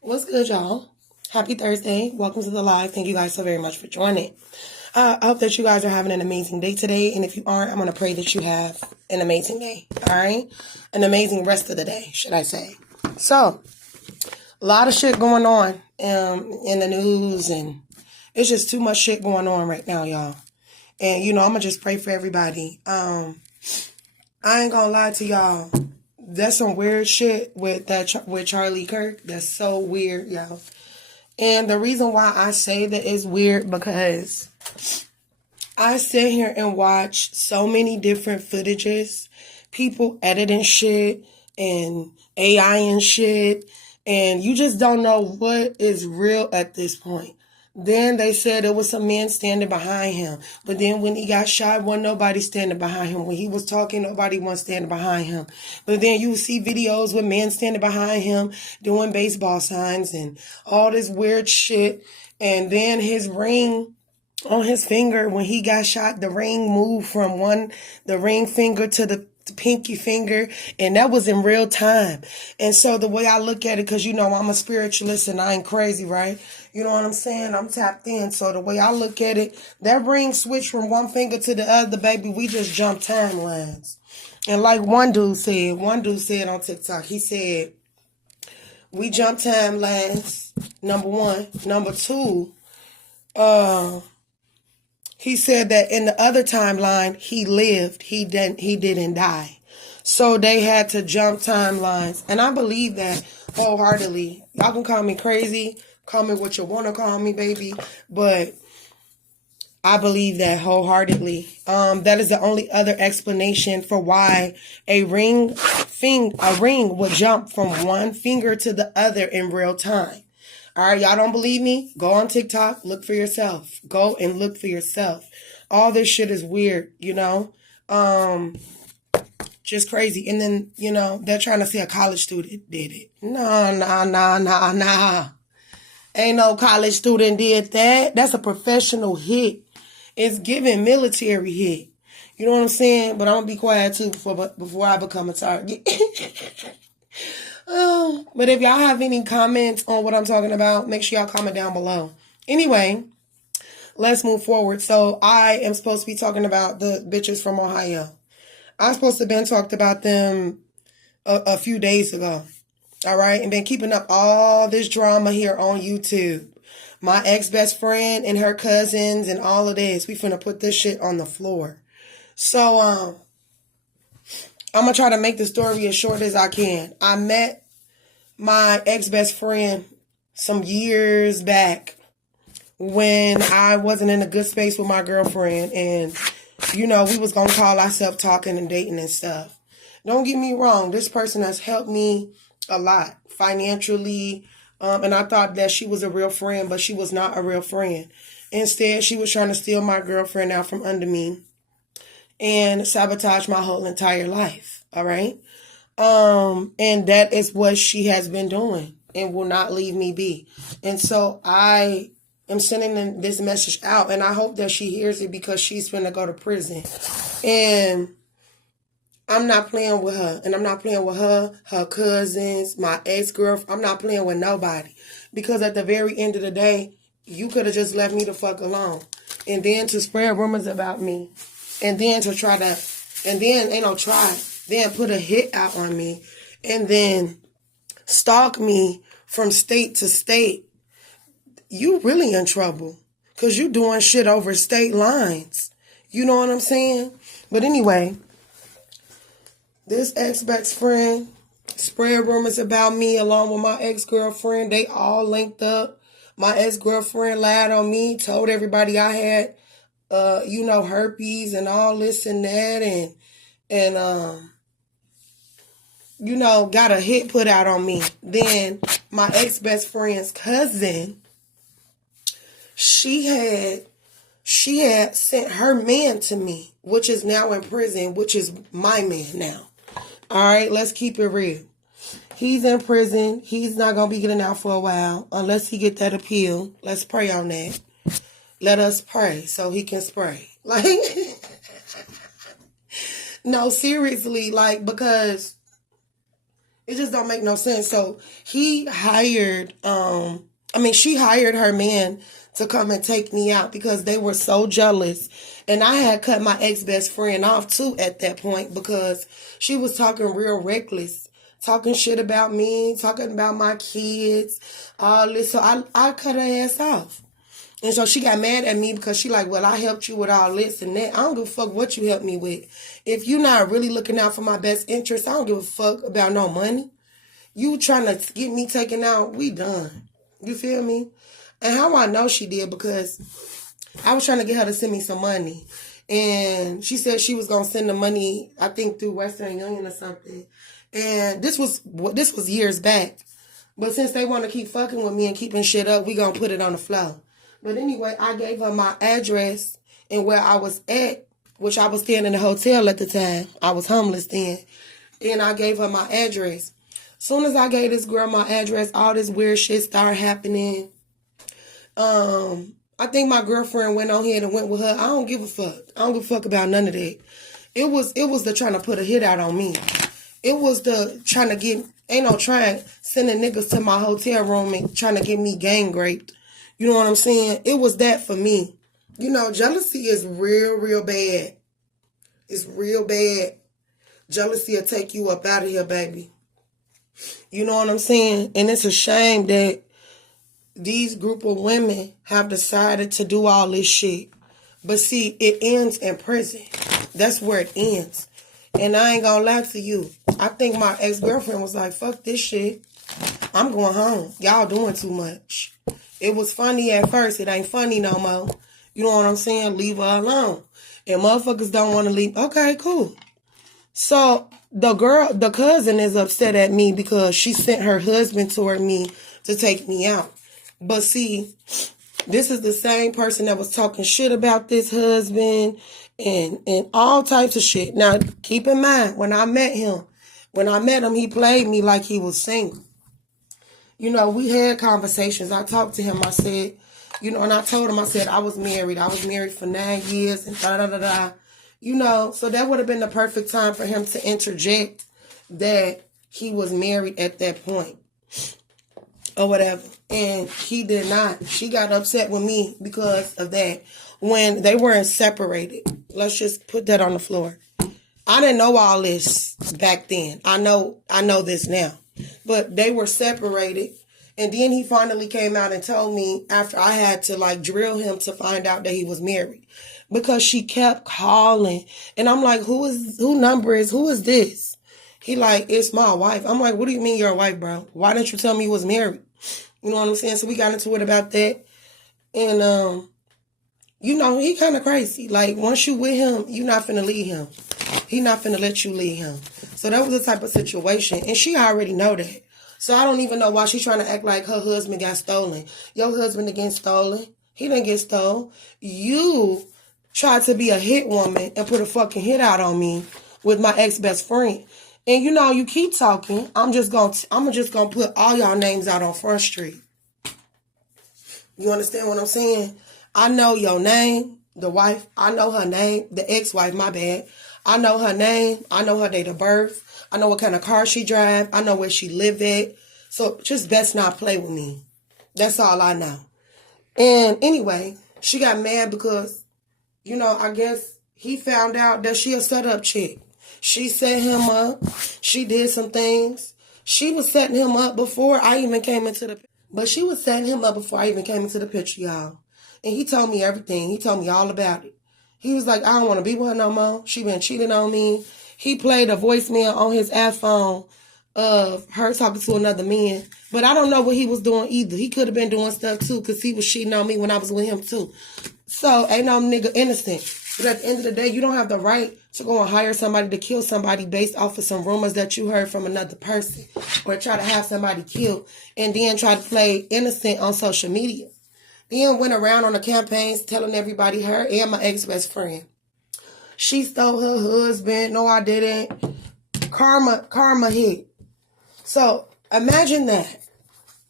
What's good, y'all? Happy Thursday. Welcome to the live. Thank you guys so very much for joining. I hope that you guys are having an amazing day today. And if you aren't, I'm going to pray that you have an amazing day. All right? An amazing rest of the day, should I say. So, a lot of shit going on in the news. And it's just too much shit going on right now, y'all. And, I'm going to just pray for everybody. I ain't going to lie to y'all. That's some weird shit with Charlie Kirk. That's so weird, y'all. And the reason why I say that it's weird because I sit here and watch so many different footages, people editing shit and AI and shit, and you just don't know what is real at this point. Then they said it was some man standing behind him. But then when he got shot, wasn't nobody standing behind him. When he was talking, nobody was standing behind him. But then you see videos with men standing behind him doing baseball signs and all this weird shit. And then his ring on his finger, when he got shot, the ring moved from the ring finger to the pinky finger, and that was in real time. And so the way I look at it, because I'm a spiritualist and I ain't crazy, right? You know what I'm saying? I'm tapped in. So the way I look at it, that ring switched from one finger to the other, baby. We just jumped timelines. And like one dude said on TikTok, he said, we jumped timelines, number one. Number two, he said that in the other timeline, he lived. He didn't die. So they had to jump timelines. And I believe that wholeheartedly. Y'all can call me crazy. Call me what you want to call me, baby. But I believe that wholeheartedly. That is the only other explanation for why a ring would jump from one finger to the other in real time. All right, y'all don't believe me? Go on TikTok, look for yourself. Go and look for yourself. All this shit is weird, just crazy. And then, they're trying to say a college student did it. Nah. Ain't no college student did that. That's a professional hit. It's giving military hit. You know what I'm saying? But I'm going to be quiet too before I become a target. But if y'all have any comments on what I'm talking about, make sure y'all comment down below. Anyway, let's move forward. So I am supposed to be talking about the bitches from Ohio. I'm supposed to have been talked about them a few days ago. All right. And been keeping up all this drama here on YouTube. My ex-best friend and her cousins and all of this. We finna put this shit on the floor. So, I'm going to try to make the story as short as I can. I met my ex-best friend some years back when I wasn't in a good space with my girlfriend. And, we was going to call ourselves talking and dating and stuff. Don't get me wrong. This person has helped me a lot financially. And I thought that she was a real friend, but she was not a real friend. Instead, she was trying to steal my girlfriend out from under me and sabotage my whole entire life. All right. And that is what she has been doing and will not leave me be. And so I am sending this message out, and I hope that she hears it because she's going to go to prison. And I'm not playing with her, and I'm not playing with her cousins, my ex-girlfriend. I'm not playing with nobody, because at the very end of the day, you could have just left me the fuck alone. And then to spread rumors about me, and then to then put a hit out on me, and then stalk me from state to state. You really in trouble, because you doing shit over state lines. You know what I'm saying? But anyway, this ex-best friend spread rumors about me along with my ex-girlfriend. They all linked up. My ex-girlfriend lied on me, told everybody I had, herpes and all this and that, and got a hit put out on me. Then my ex-best friend's cousin, she had sent her man to me, which is now in prison, which is my man now. All right, let's keep it real. He's in prison. He's not going to be getting out for a while unless he get that appeal. Let's pray on that. Let us pray so he can spray. Like, no, seriously, because It just don't make no sense. So he hired, she hired her man to come and take me out because they were so jealous. And I had cut my ex-best friend off too at that point because she was talking real reckless, talking shit about me, talking about my kids, all this. So I cut her ass off. And so she got mad at me because she like, well, I helped you with all this and that. I don't give a fuck what you helped me with. If you're not really looking out for my best interest, I don't give a fuck about no money. You trying to get me taken out, we done. You feel me? And how I know she did, because I was trying to get her to send me some money. And she said she was going to send the money, I think, through Western Union or something. And this was years back. But since they want to keep fucking with me and keeping shit up, we going to put it on the floor. But anyway, I gave her my address and where I was at, which I was staying in a hotel at the time. I was homeless then. And I gave her my address. Soon as I gave this girl my address, all this weird shit started happening. I think my girlfriend went on here and went with her. I don't give a fuck. I don't give a fuck about none of that. It was the trying to put a hit out on me. It was the trying to get, sending niggas to my hotel room and trying to get me gang raped. You know what I'm saying? It was that for me. You know, jealousy is real, real bad. It's real bad. Jealousy will take you up out of here, baby. You know what I'm saying? And it's a shame that these group of women have decided to do all this shit. But see, it ends in prison. That's where it ends. And I ain't gonna lie to you. I think my ex-girlfriend was like, fuck this shit. I'm going home. Y'all doing too much. It was funny at first. It ain't funny no more. You know what I'm saying? Leave her alone. And motherfuckers don't want to leave. Okay, cool. So the cousin is upset at me because she sent her husband toward me to take me out. But see, this is the same person that was talking shit about this husband and all types of shit. Now, keep in mind, when I met him, he played me like he was single. You know, we had conversations. I talked to him. I said, and I told him, I said, I was married. I was married for 9 years and da-da-da-da. So that would have been the perfect time for him to interject that he was married at that point or whatever. And he did not. She got upset with me because of that when they weren't separated. Let's just put that on the floor. I didn't know all this back then. I know this now. But they were separated. And then he finally came out and told me after I had to drill him to find out that he was married. Because she kept calling. And I'm like, who is this? He like, it's my wife. I'm like, what do you mean you're a wife, bro? Why didn't you tell me you was married? You know what I'm saying? So we got into it about that. And, he kind of crazy. Like, once you with him, you're not finna leave him. He not finna let you leave him. So that was the type of situation. And she already know that. So I don't even know why she's trying to act like her husband got stolen. Your husband didn't get stolen. He didn't get stolen. You tried to be a hit woman and put a fucking hit out on me with my ex-best friend. And you keep talking. I'm just gonna put all y'all names out on Front Street. You understand what I'm saying? I know your name, the wife. I know her name, the ex-wife, my bad. I know her name. I know her date of birth. I know what kind of car she drives. I know where she live at. So just best not play with me. That's all I know. And anyway, she got mad because, I guess he found out that she a set-up chick. She set him up. She did some things. She was setting him up before I even came into the picture. But she was setting him up before I even came into the picture, y'all. And he told me everything. He told me all about it. He was like, I don't want to be with her no more. She been cheating on me. He played a voicemail on his iPhone of her talking to another man. But I don't know what he was doing either. He could have been doing stuff too because he was cheating on me when I was with him too. So ain't no nigga innocent. But at the end of the day, you don't have the right to go and hire somebody to kill somebody based off of some rumors that you heard from another person. Or try to have somebody killed and then try to play innocent on social media. Then went around on the campaigns telling everybody, her and my ex-best friend, she stole her husband. No, I didn't. Karma hit. So imagine that.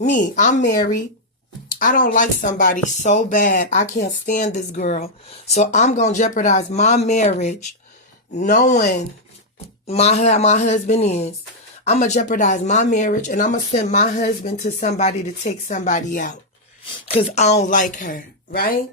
Me, I'm married. I don't like somebody so bad. I can't stand this girl. So I'm going to jeopardize my marriage knowing my husband is. I'm going to jeopardize my marriage, and I'm going to send my husband to somebody to take somebody out because I don't like her, right?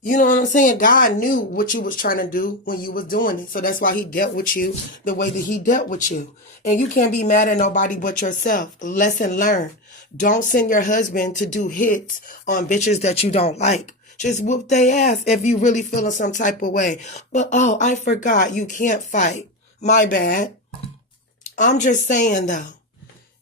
You know what I'm saying? God knew what you was trying to do when you was doing it. So that's why he dealt with you the way that he dealt with you. And you can't be mad at nobody but yourself. Lesson learned. Don't send your husband to do hits on bitches that you don't like. Just whoop their ass if you really feeling some type of way. But, oh, I forgot. You can't fight. My bad. I'm just saying, though.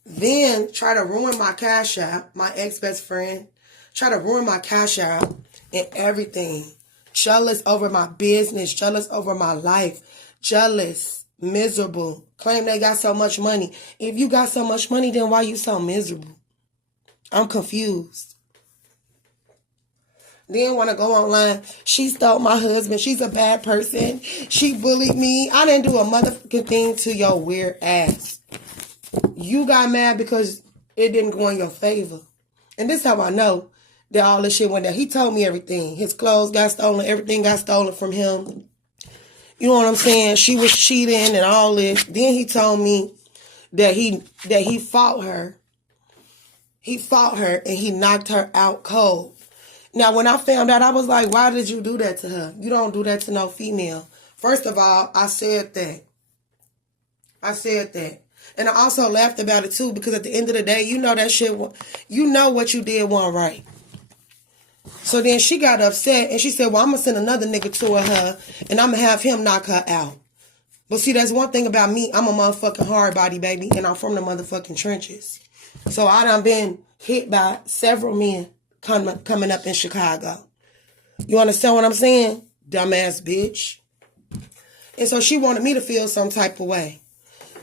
Then try to ruin my cash app, my ex-best friend. Try to ruin my cash app and everything. Jealous over my business. Jealous over my life. Jealous. Miserable. Claim they got so much money. If you got so much money, then why you so miserable? I'm confused. Then want to go online. She stole my husband. She's a bad person. She bullied me. I didn't do a motherfucking thing to your weird ass. You got mad because it didn't go in your favor. And this is how I know that all this shit went down. He told me everything. His clothes got stolen. Everything got stolen from him. You know what I'm saying? She was cheating and all this. Then he told me that he fought her. He fought her and he knocked her out cold. Now, when I found out, I was like, why did you do that to her? You don't do that to no female. First of all, I said that. And I also laughed about it, too, because at the end of the day, you know that shit, you know what you did wasn't right. So then she got upset, and she said, well, I'm going to send another nigga to her, and I'm going to have him knock her out. But see, that's one thing about me. I'm a motherfucking hard body, baby, and I'm from the motherfucking trenches. So I done been hit by several men coming up in Chicago. You understand what I'm saying? Dumbass bitch. And so she wanted me to feel some type of way.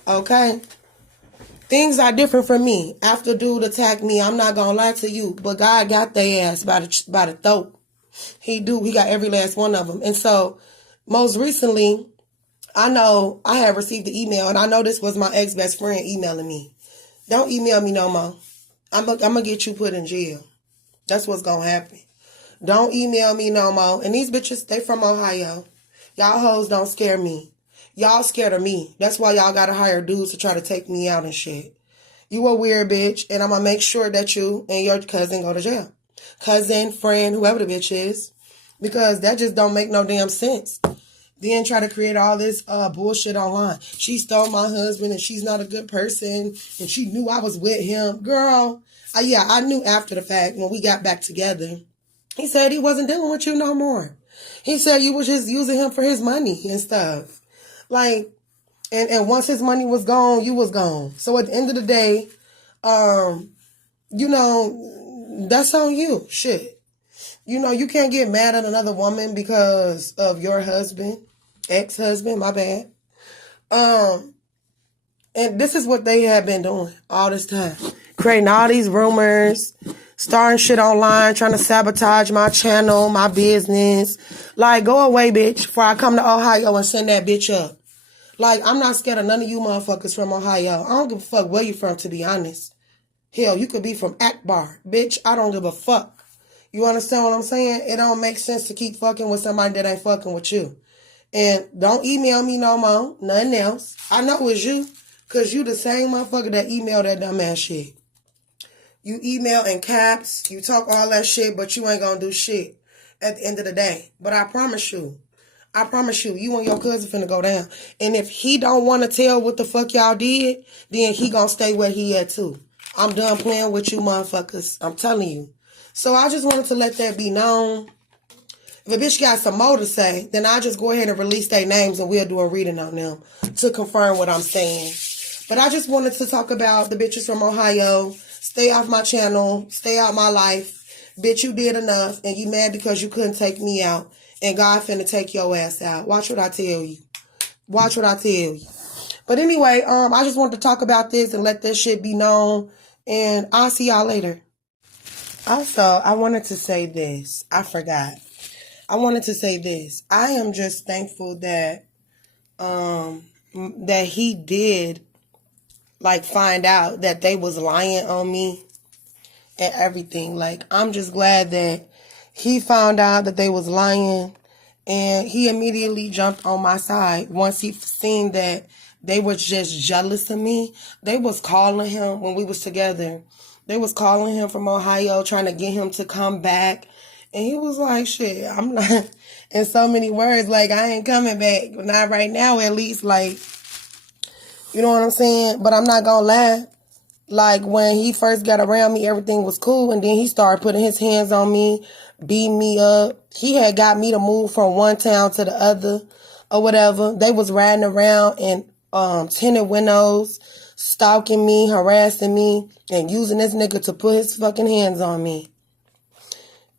Okay? Things are different from me. After dude attacked me, I'm not going to lie to you, but God got their ass by the throat. He do. He got every last one of them. And so most recently, I know I have received the email, and I know this was my ex-best friend emailing me. Don't email me no more. I'm going to get you put in jail. That's what's going to happen. Don't email me no more. And these bitches, they from Ohio. Y'all hoes don't scare me. Y'all scared of me. That's why y'all got to hire dudes to try to take me out and shit. You a weird bitch, and I'm going to make sure that you and your cousin go to jail. Cousin, friend, whoever the bitch is. Because that just don't make no damn sense. Then try to create all this bullshit online. She stole my husband, and she's not a good person, and she knew I was with him. Girl, yeah, I knew after the fact when we got back together. He said he wasn't dealing with you no more. He said you was just using him for his money and stuff. Like, and once his money was gone, you was gone. So at the end of the day, you know, that's on you. Shit. You know, you can't get mad at another woman because of your husband, ex-husband, my bad. And this is what they have been doing all this time. Creating all these rumors, starting shit online, trying to sabotage my channel, my business. Like, go away, bitch, before I come to Ohio and send that bitch up. Like, I'm not scared of none of you motherfuckers from Ohio. I don't give a fuck where you from, to be honest. Hell, you could be from Akbar. Bitch, I don't give a fuck. You understand what I'm saying? It don't make sense to keep fucking with somebody that ain't fucking with you. And don't email me no more. Nothing else. I know it's you. Because you the same motherfucker that emailed that dumbass shit. You email in caps. You talk all that shit, but you ain't gonna do shit at the end of the day. But I promise you, you and your cousin finna go down. And if he don't want to tell what the fuck y'all did, then he gonna stay where he at too. I'm done playing with you motherfuckers. I'm telling you. So I just wanted to let that be known. If a bitch got some more to say, then I'll just go ahead and release their names and we'll do a reading on them to confirm what I'm saying. But I just wanted to talk about the bitches from Ohio. Stay off my channel. Stay out my life. Bitch, you did enough. And you mad because you couldn't take me out. And God finna take your ass out. Watch what I tell you. Watch what I tell you. But anyway, I just wanted to talk about this and let this shit be known. And I'll see y'all later. Also, I wanted to say this. I forgot. I wanted to say this. I am just thankful that that he did like find out that they was lying on me and everything. Like, I'm just glad that he found out that they was lying and he immediately jumped on my side once he seen that they was just jealous of me. They was calling him when we was together. They was calling him from Ohio, trying to get him to come back. And he was like, shit, I'm not, in so many words, like, I ain't coming back. Not right now, at least, like, you know what I'm saying? But I'm not gonna lie. Like, when he first got around me, everything was cool. And then he started putting his hands on me, beating me up. He had got me to move from one town to the other or whatever. They was riding around in tinted windows, stalking me, harassing me, and using this nigga to put his fucking hands on me.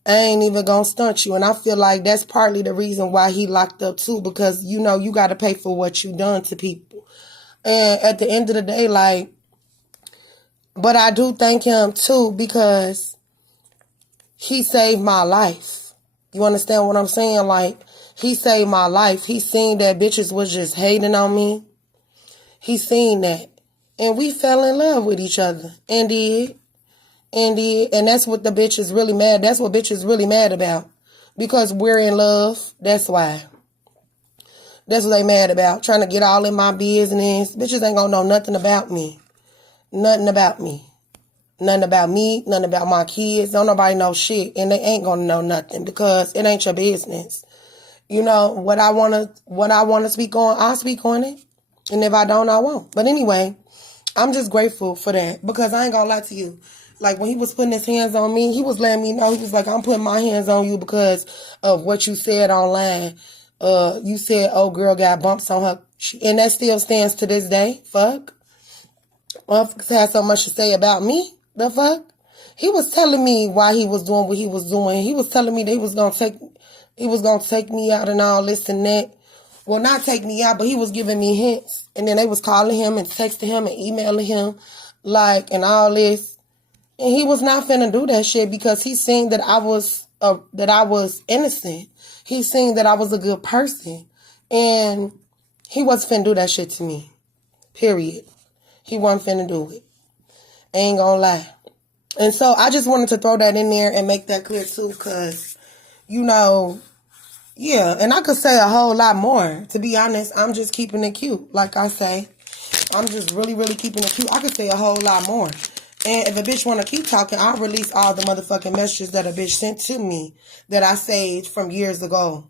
I ain't even gonna stunt you. And I feel like that's partly the reason why he locked up too, because, you know, you got to pay for what you done to people. And at the end of the day, like, but I do thank him too, because he saved my life. You understand what I'm saying? Like, he saved my life. He seen that bitches was just hating on me. He seen that. And we fell in love with each other. And did. And that's what the bitch is really mad. That's what bitch is really mad about. Because we're in love. That's why. That's what they mad about. Trying to get all in my business. Bitches ain't gonna know nothing about me. Nothing about me. Nothing about me. Nothing about my kids. Don't nobody know shit. And they ain't gonna know nothing because it ain't your business. You know, what I wanna speak on, I'll speak on it. And if I don't, I won't. But anyway, I'm just grateful for that. Because I ain't gonna lie to you. Like, when he was putting his hands on me, he was letting me know. He was like, I'm putting my hands on you because of what you said online. You said, oh, girl got bumps on her. And that still stands to this day. Fuck. Motherfuckers had so much to say about me. The fuck? He was telling me why he was doing what he was doing. He was telling me that he was gonna take me out and all this and that. Well, not take me out, but he was giving me hints. And then they was calling him and texting him and emailing him, like, and all this. And he was not finna do that shit because he seen that I was innocent. He seen that I was a good person. And he wasn't finna do that shit to me. Period. He wasn't finna do it. Ain't gonna lie. And so I just wanted to throw that in there and make that clear too, because, you know, yeah, and I could say a whole lot more. To be honest, I'm just keeping it cute. Like I say, I'm just really, really keeping it cute. I could say a whole lot more. And if a bitch want to keep talking, I'll release all the motherfucking messages that a bitch sent to me that I saved from years ago.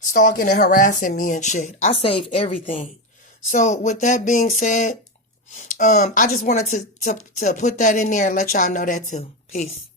Stalking and harassing me and shit. I saved everything. So with that being said, I just wanted to put that in there and let y'all know that too. Peace.